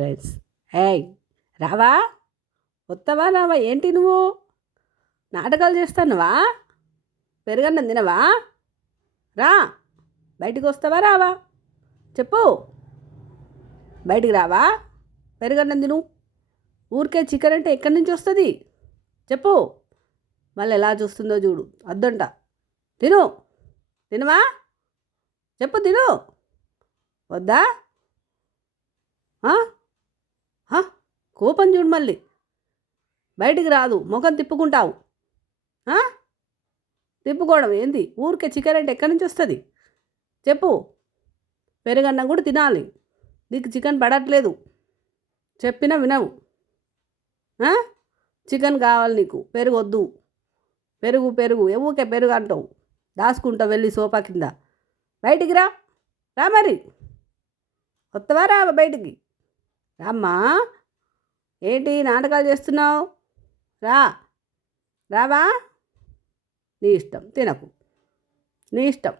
Friends ఏయ్ రావా? వస్తావా రావా? ఏంటి నువ్వు? నాటకాలు చేస్తానువా? పెరుగన్నం తినవా? రా బయటికి వస్తావా రావా? చెప్పు. బయటికి రావా? పెరుగన్నం తిను. ఊరికే చికెన్ అంటే ఎక్కడి నుంచి వస్తుంది? చెప్పు. మళ్ళీ ఎలా చూస్తుందో చూడు. అద్దంట. తిను. తినవా? చెప్పు తిను. వద్దా? ఆ? కోపం చూడు మళ్ళీ. బయటికి రాదు ముఖం తిప్పుకుంటావు. తిప్పుకోవడం ఏంది? ఊరికే చికెన్ అంటే ఎక్కడి నుంచి వస్తుంది? చెప్పు. పెరుగన్నం కూడా తినాలి. నీకు చికెన్ పడట్లేదు. చెప్పినా వినవు. చికెన్ కావాలి నీకు. పెరుగు వద్దు. పెరుగు పెరుగు. ఊకే పెరుగు అంటావు. దాచుకుంటావు వెళ్ళి సోఫా కింద. బయటికి రా. రా మరి. వస్తావా రా బయటికి. రామ్మా. ఏంటి నాటకాలు చేస్తున్నావు? రా. రావా? నీ ఇష్టం. తినకు. నీ ఇష్టం.